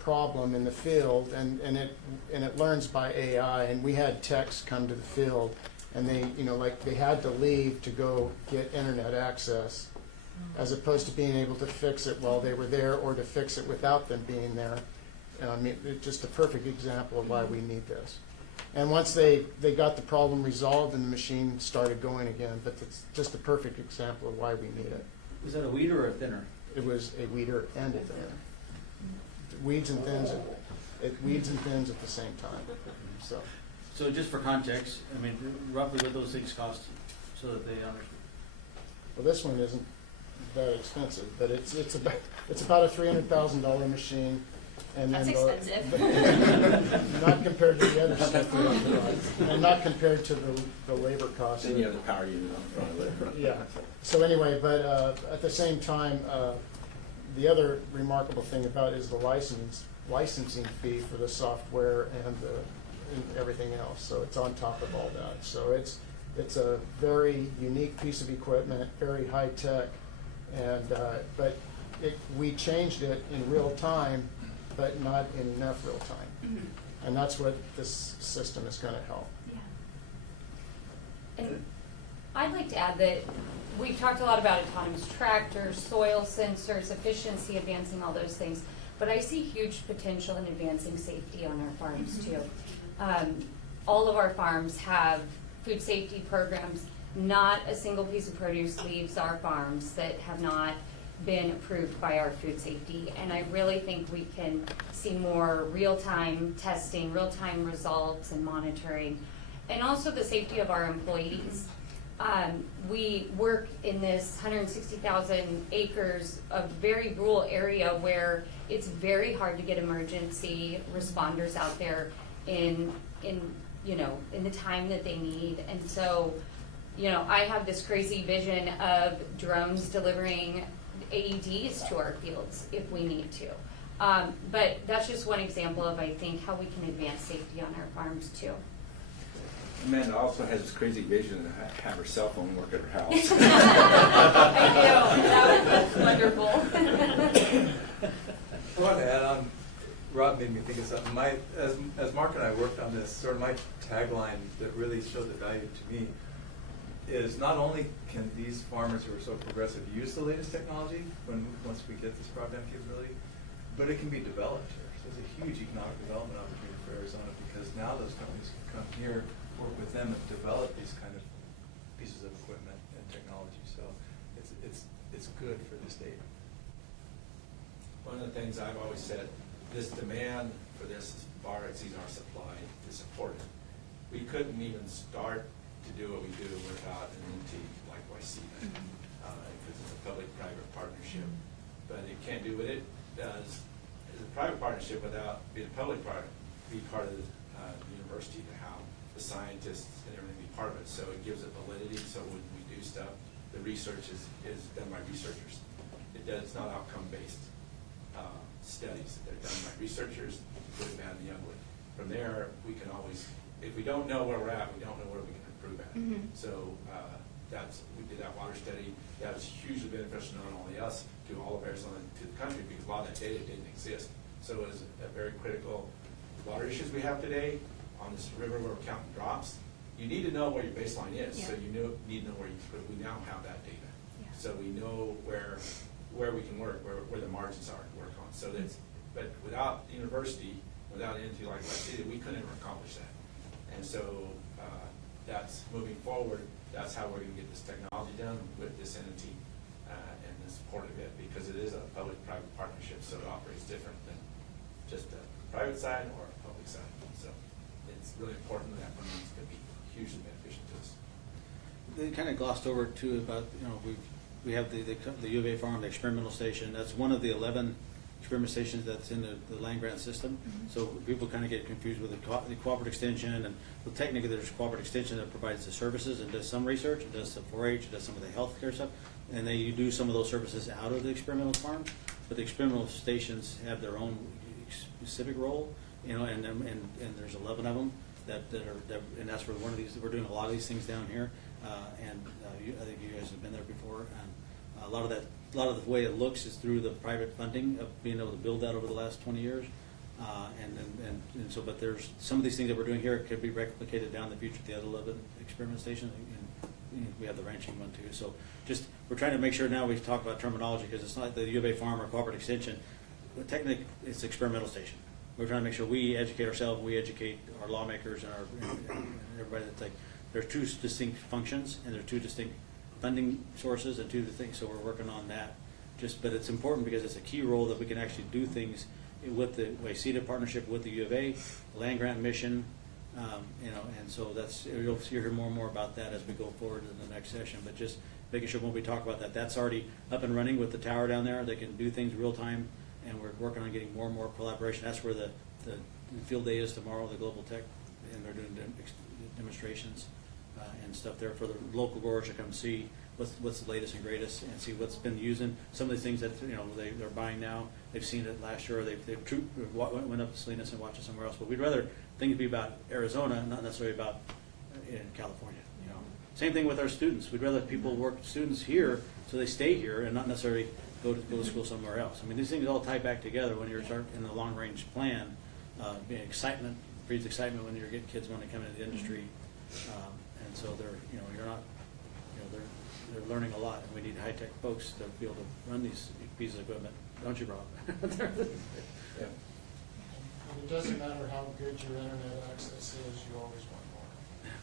problem in the field, and it learns by AI. And we had techs come to the field, and they had to leave to go get internet access, as opposed to being able to fix it while they were there, or to fix it without them being there. I mean, it's just a perfect example of why we need this. And once they got the problem resolved, and the machine started going again, but it's just a perfect example of why we need it. is that a weeder or a thinner? It was a weeder and a thinner. Weeds and thins at the same time. So just for context, I mean, roughly what those things cost, so that they understand. Well, this one isn't that expensive, but it's about a $300,000 machine. And That's then expensive. not compared to the other stuff we provide, and not compared to the labor costs. Then you have the power unit on front of it. Yeah. So anyway, but at the same time, the other remarkable thing about it is the licensing fee for the software and everything else. So it's on top of all that. So it's a very unique piece of equipment, very high tech, and but we changed it in real time, but not in enough real time. Mm-hmm. And that's what this system is going to help. Yeah. And I'd like to add that we've talked a lot about autonomous tractors, soil sensors, efficiency, advancing all those things, but I see huge potential in advancing safety on our farms too. All of our farms have food safety programs. Not a single piece of produce leaves our farms that have not been approved by our food safety, and I really think we can see more real-time testing, real-time results and monitoring, and also the safety of our employees. We work in this 160,000 acres of very rural area where it's very hard to get emergency responders out there in the time that they need. And so, I have this crazy vision of drones delivering AEDs to our fields if we need to. But that's just one example of, I think, how we can advance safety on our farms too. Amanda also has this crazy vision to have her cell phone work at her house. I do. That's wonderful. I want to add on, Rob made me think of something. As Mark and I worked on this, sort of my tagline that really showed the value to me is not only can these farmers who are so progressive use the latest technology once we get this broadband capability, but it can be developed here. So there's a huge economic development opportunity for Arizona because now those companies can come here, work with them, and develop these kind of pieces of equipment and technology. So it's good for the state. One of the things I've always said, this demand for this far exceeds our supply to support it. We couldn't even start to do what we do without an entity like YCEDA, because it's a public-private partnership. But it can't do what it does as a private partnership without being a public part, be part of the university to have the scientists and everything be part of it. So it gives it validity. So when we do stuff, the research is done by researchers. It's not outcome-based studies. They're done by researchers, good, bad, and the ugly. From there, we can always, if we don't know where we're at, we don't know where we can improve at. So we did that water study. That was hugely beneficial not only us, to all of Arizona, to the country, because a lot of that data didn't exist. So it was a very critical water issues we have today on this river where we're counting drops. You need to know where your baseline is, so you need to know where you can. We now have that data, so we know where we can work, where the margins are to work on. So that's, but without the university, without an entity like YCEDA, we couldn't ever accomplish that. And so that's moving forward. That's how we're going to get this technology done with this entity and the support of it, because it is a public-private partnership, so it operates different than just a private side or a public side. So it's really important that money is going to be hugely beneficial to us. They kind of glossed over too about, we have the U of A farm, the experimental station. That's one of the 11 experiment stations that's in the land grant system. So people kind of get confused with the cooperative extension, and well, technically there's cooperative extension that provides the services and does some research, and does some 4-H, and does some of the healthcare stuff, and you do some of those services out of the experimental farm. But the experimental stations have their own specific role, and there's 11 of them that are, and that's where one of these, we're doing a lot of these things down here, I think you guys have been there before, and a lot of the way it looks is through the private funding of being able to build that over the last 20 years. And so, but there's some of these things that we're doing here could be replicated down in the future at the other 11 experiment stations. And we have the ranching one too. So just, we're trying to make sure now we talk about terminology, because it's not the U of A farm or cooperative extension. But technically, it's experimental station. We're trying to make sure we educate ourselves, we educate our lawmakers and everybody that's like, there are two distinct functions and there are two distinct funding sources and two things, so we're working on that. But it's important because it's a key role that we can actually do things with the YCEDA partnership with the U of A, land grant mission, and so that's, you'll hear more and more about that as we go forward in the next session. But just making sure when we talk about that, that's already up and running with the tower down there. They can do things real time, and we're working on getting more and more collaboration. That's where the field day is tomorrow, the Global Tech, and they're doing demonstrations and stuff there for the local growers to come see what's the latest and greatest and see what's been using. Some of the things that they're buying now, they've seen it last year, or they went up to Salinas and watched it somewhere else. But we'd rather things be about Arizona, not necessarily about in California. Same thing with our students. We'd rather people work students here so they stay here and not necessarily go to school somewhere else. I mean, these things all tie back together when you're starting in the long range plan. Excitement breeds excitement when you're getting kids when they come into the industry, and so they're they're learning a lot, and we need high tech folks to be able to run these pieces of equipment, don't you, Rob? Yeah. And it doesn't matter how good your internet access is, you always want more.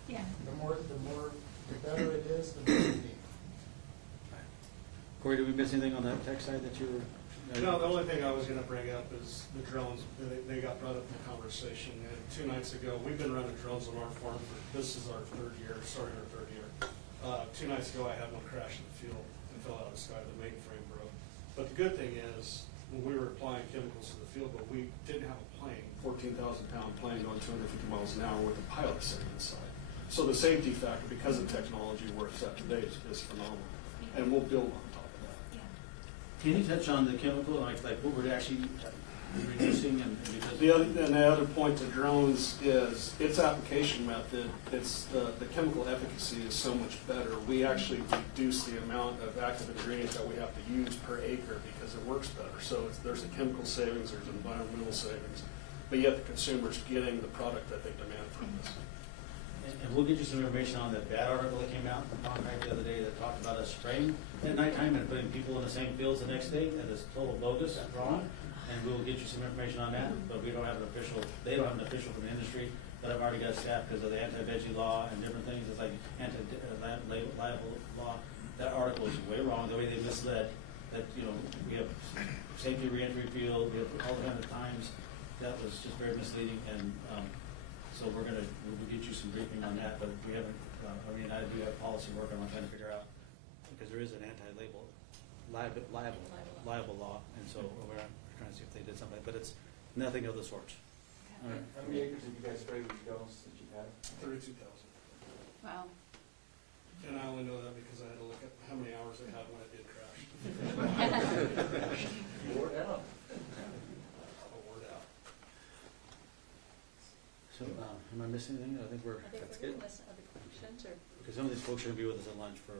Yeah. The better it is, the better you need. Corey, did we miss anything on that tech side that you were? No, the only thing I was going to bring up is the drones. They got brought up in the conversation. And 2 nights ago, we've been running drones on our farm this is our third year. 2 nights ago, I had one crash in the field and fell out of the sky. The mainframe broke. But the good thing is, when we were applying chemicals to the field, but we didn't have a plane, 14,000-pound plane going 250 miles an hour with a pilot sitting inside. So the safety factor, because of technology where it's at today, is phenomenal. And we'll build on top of that. Can you touch on the chemical, like what we're actually reducing, and because the other point to drones is its application method. It's the chemical efficacy is so much better. We actually reduce the amount of active ingredient that we have to use per acre because because it works better. So there's a chemical savings, there's environmental savings, but yet the consumer's getting the product that they demand from us. And we'll get you some information on that bad article that came out in Contact the other day that talked about us spraying at nighttime and putting people in the same fields the next day. That is total bogus, that's wrong. And we'll get you some information on that, but we don't have an official, they don't have an official from the industry, but I've already got staff because of the anti-veggie law and different things. It's like anti-liable law. That article is way wrong, the way they misled that, you know, we have safety reentry field, we have all the kind of times. That was just very misleading, and so we'll get you some briefing on that, but we haven't, I mean, I do have policy work I'm trying to figure out, because there is an liable law, and so we're trying to see if they did something, but it's nothing of the sort. All right. How many acres have you guys sprayed with drones that you've had? 32,000. Wow. And I only know that because I had to look at how many hours they had when it did crash. Wore out. Word out. So, am I missing anything? I think that's good. Unless other questions or Because some of these folks are going to be with us at lunch for,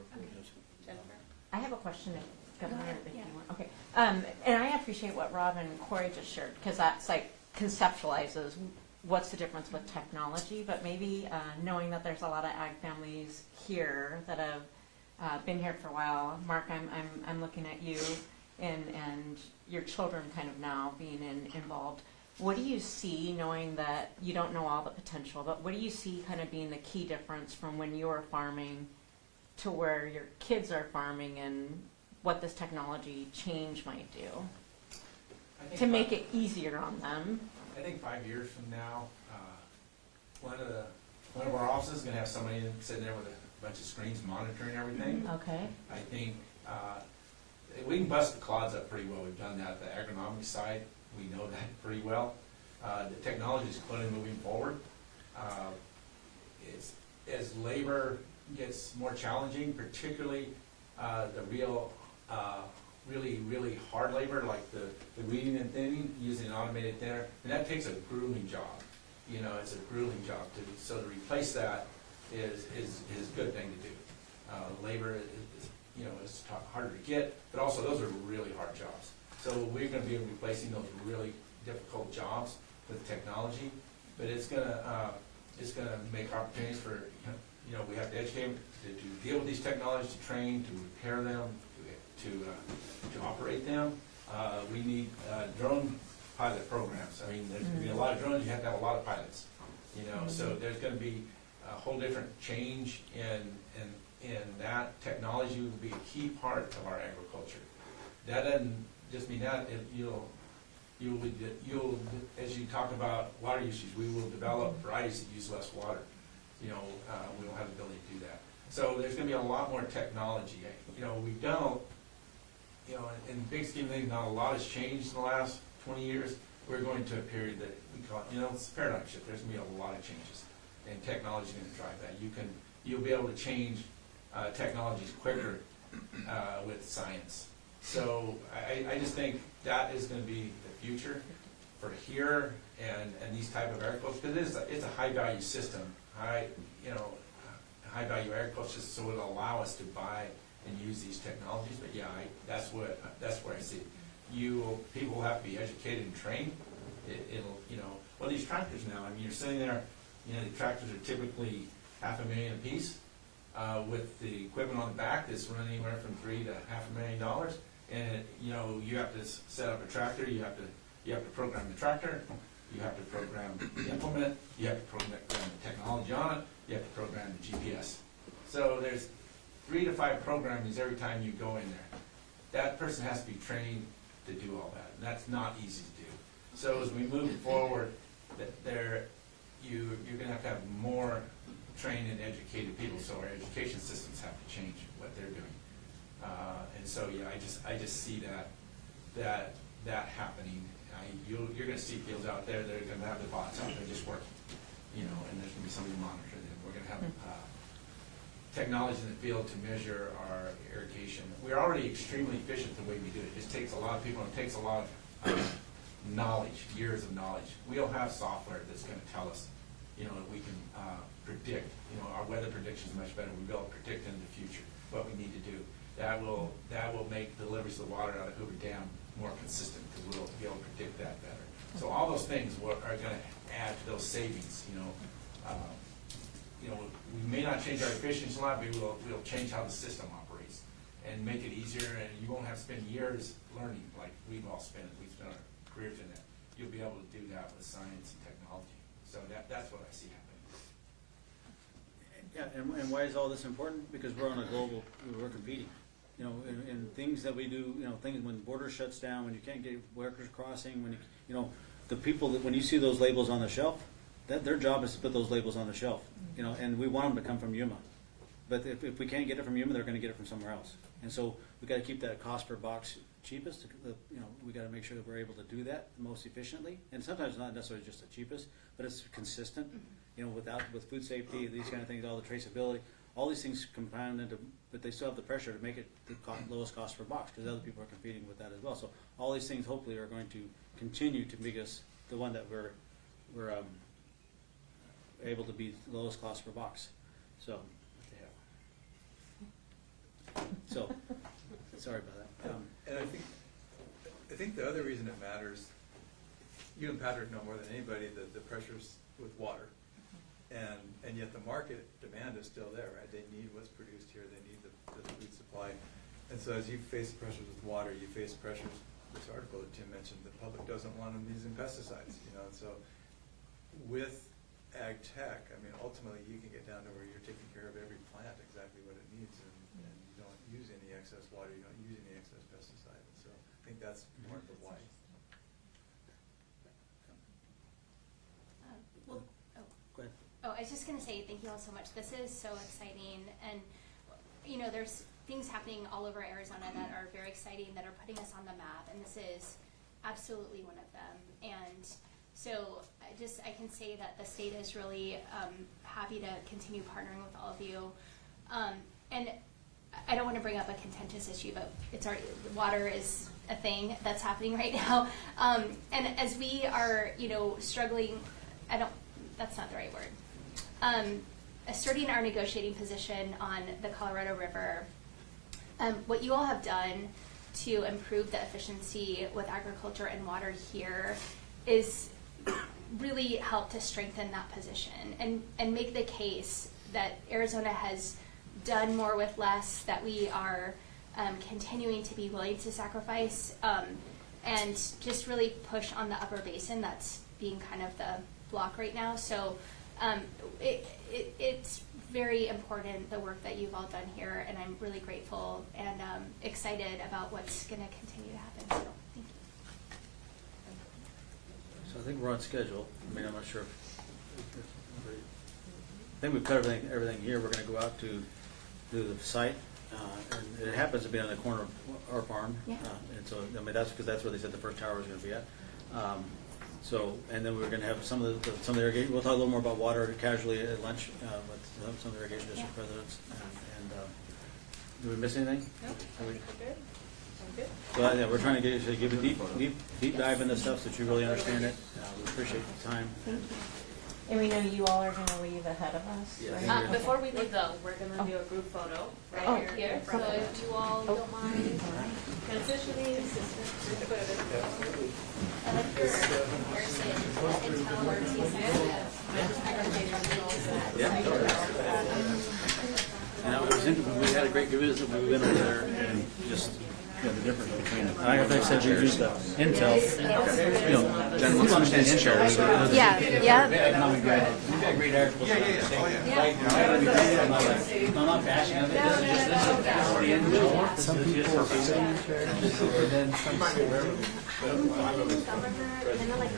Jennifer? I have a question, Governor, if you Yeah. want. Okay. And I appreciate what Rob and Corey just shared, because that's like conceptualizes what's the difference with technology, but maybe knowing that there's a lot of ag families here that have been here for a while. Mark, I'm looking at you and your children kind of now being involved. What do you see, knowing that you don't know all the potential, but what do you see kind of being the key difference from when you were farming to where your kids are farming, and what this technology change might do to make it easier on them? I think 5 years from now, one of our offices is going to have somebody sitting there with a bunch of screens monitoring everything. Okay. I think we can bust the clods up pretty well. We've done that. The agronomic side, we know that pretty well. The technology is clearly moving forward. As labor gets more challenging, particularly the really hard labor, like the weeding and thinning, using an automated thinner, and that takes a grueling job. You know, it's a grueling job so to replace that is a good thing to do. Labor is harder to get, but also those are really hard jobs. So we're going to be replacing those really difficult jobs with technology, but it's going to make opportunities for, we have to educate them to deal with these technologies, to train, to repair them, to operate them. We need drone pilot programs. I mean, there's going to be a lot of drones. You have to have a lot of pilots. So there's going to be a whole different change in that. Technology will be a key part of our agriculture. That doesn't just mean that you'll as you talk about water usage, we will develop varieties that use less water. We don't have the ability to do that. So there's going to be a lot more technology. We don't. In the big scheme of things, not a lot has changed in the last 20 years. We're going to a period that we call, it's a paradigm shift. There's going to be a lot of changes, and technology is going to drive that. You'll be able to change technologies quicker with science. So I just think that is going to be the future for here and these type of agriculture, because it's a high value system, high value agriculture, so it'll allow us to buy and use these technologies. But yeah, that's where I see it. People will have to be educated and trained. These tractors now, I mean, you're sitting there, the tractors are typically $500,000 a piece, with the equipment on the back that's running anywhere from $3 to $500,000. And you have to set up a tractor, you have to program the tractor, you have to program the implement, you have to program the technology on it, you have to program the GPS. So there's 3 to 5 programmings every time you go in there. That person has to be trained to do all that, and that's not easy to do. So as we move forward, you're going to have more trained and educated people. So our education systems have to change what they're doing. And so yeah, I just see that happening. You're going to see fields out there that are going to have the bots out there just working, and there's going to be somebody monitoring them. We're going to have technology in the field to measure our irrigation. We're already extremely efficient the way we do it. It just takes a lot of people, and it takes a lot of knowledge, years of knowledge. We'll have software that's going to tell us, we can predict. Our weather prediction is much better. We'll be able to predict in the future what we need to do. That will make deliveries of the water out of Hoover Dam more consistent, because we'll be able to predict that better. So all those things are gonna add to those savings, we may not change our efficiency a lot, but we'll change how the system operates and make it easier, and you won't have to spend years learning like we've spent our careers in that. You'll be able to do that with science and technology. So that's what I see happening. Yeah, and why is all this important? Because we're on a global, we're competing. In things that we do, things when border shuts down, when you can't get workers crossing, when the people that, when you see those labels on the shelf, that their job is to put those labels on the shelf, and we want them to come from Yuma. But if we can't get it from Yuma, they're going to get it from somewhere else. And so we got to keep that cost per box cheapest. We got to make sure that we're able to do that most efficiently. And sometimes not necessarily just the cheapest, but it's consistent. With food safety, these kind of things, all the traceability, all these things compound into, but they still have the pressure to make it the lowest cost per box because other people are competing with that as well. So all these things hopefully are going to continue to make us the one that we're able to be the lowest cost per box. So sorry about that. And I think the other reason it matters, you and Patrick know more than anybody the pressures with water, and yet the market demand is still there, right? They need what's produced here. They need the food supply, and so as you face pressures with water, you face pressures. This article that Tim mentioned, the public doesn't want them using pesticides, and so with ag tech, I mean, ultimately you can get down to where you're taking care of every plant exactly what it needs, and you don't use any excess water, you don't use any excess pesticide. And so I think that's part of the why. Go ahead. I was just going to say thank you all so much. This is so exciting, and there's things happening all over Arizona that are very exciting, that are putting us on the map, and this is absolutely one of them. And so I can say that the state is really happy to continue partnering with all of you. And I don't want to bring up a contentious issue, but water is a thing that's happening right now. And as we are, struggling, that's not the right word. Asserting our negotiating position on the Colorado River, what you all have done to improve the efficiency with agriculture and water here is really help to strengthen that position and make the case that Arizona has done more with less, that we are continuing to be willing to sacrifice, and just really push on the upper basin that's being kind of the block right now. So it's very important, the work that you've all done here, and I'm really grateful and excited about what's going to continue to happen. So thank you. So I think we're on schedule. I mean, I'm not sure. I think we've covered everything here. We're going to go out to the site, and it happens to be on the corner of our farm. Yeah. And so, I mean, that's because that's where they said the first tower was going to be at. And then we're going to have some of the irrigation. We'll talk a little more about water casually at lunch with some of the irrigation district presidents. And do we miss anything? No, I think we're good. I'm good. Well, yeah, we're trying to give a deep dive into stuff so that you really understand it. We appreciate the time. Thank you. And we know you all are going to leave ahead of us. Yes. Right? Before we leave though, we're gonna do a group photo right here. So if you all don't mind transitioning, group photo. I like your intel or And it was interesting. We had a great visit. We've been over there and just the difference between it. Like I said, you used the intel. Jen, let's understand intel. Yeah. Economic growth. We've got great agriculture. I'm not bashing it. This is the end result. Some people are sitting in chairs, and then some sit. Governor, and then like